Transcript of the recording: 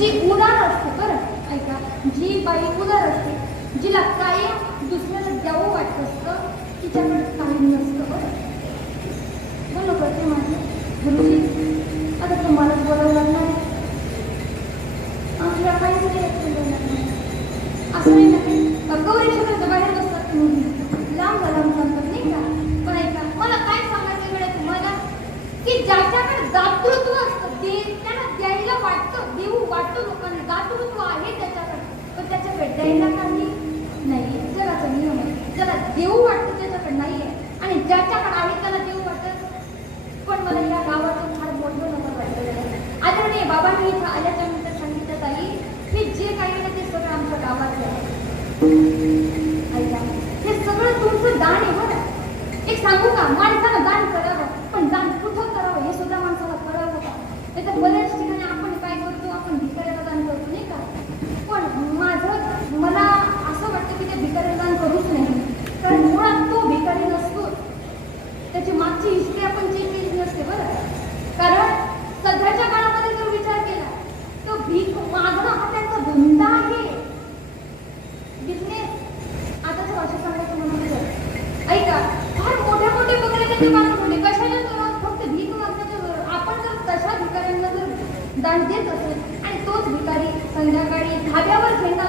जी उदार असते, बरं ऐका, जी बाई उदार असते, जिला कायम दुसऱ्याला द्यावं वाटत असतं, तिच्याकडे काही नसतं. बरं बोलो करते माझं गुरुजी, आता तुम्हालाच बोलावं लागणार आहे. आपल्या काहीच नाही असं नाही ना, गौरी शब्दाच्या बाहेर बसतात तुम्ही, लांब सांगतात नाही का. पण ऐका, मला काय सांगायचं वेळ तुम्हाला, की ज्याच्याकडे दातृत्व असतं ते त्याला द्यायला वाटतं, देऊ वाटतं लोकांना, दातृत्व आहे त्याच्याकडे, पण त्याच्याकडे द्यायला काही नाही. जगाचा नियम आहे, ज्याला देऊ वाटतं त्याच्याकडे नाही आहे, आणि ज्याच्याकडे आहे त्याला देऊ वाटत. पण मला या गावाचं फार मोठं नका वाटलेलं आहे. आदरणीय बाबांनी इथं आल्याच्या नंतर सांगितलं ताई, हे जे काही आहे ते सगळं आमच्या गावाचं आहे. ऐका, हे सगळं तुमचं दान आहे. बरं एक सांगू का, माणसानं दान करावं, पण दान कुठं करावं हे सुद्धा माणसाला कळावं का. नाही तर बऱ्याच ठिकाणी आपण काय करतो, आपण भिकाऱ्याला दान करतो नाही का. पण मला असं वाटतं की ते भिकाऱ्याला दान करूच नाही, कारण मुळात तो भिकारी नसतो, त्याची मागची हिस्ट्री आपण चेक केली नसते. बरं कारण सध्याच्या काळामध्ये जर विचार केला तर भीक मागणं हा त्यांचा धंदा आहे, बिझनेस. आताच भाषा सांगायचं म्हणून ऐका, फार मोठे बकरे त्याचे बांधून ठेवले कशाला, तर फक्त भीक मागण्याच्या. आपण जर तशा भिकाऱ्यांना जर दान देत असेल आणि तोच भिकारी संध्याकाळी धाब्यावर झेंडा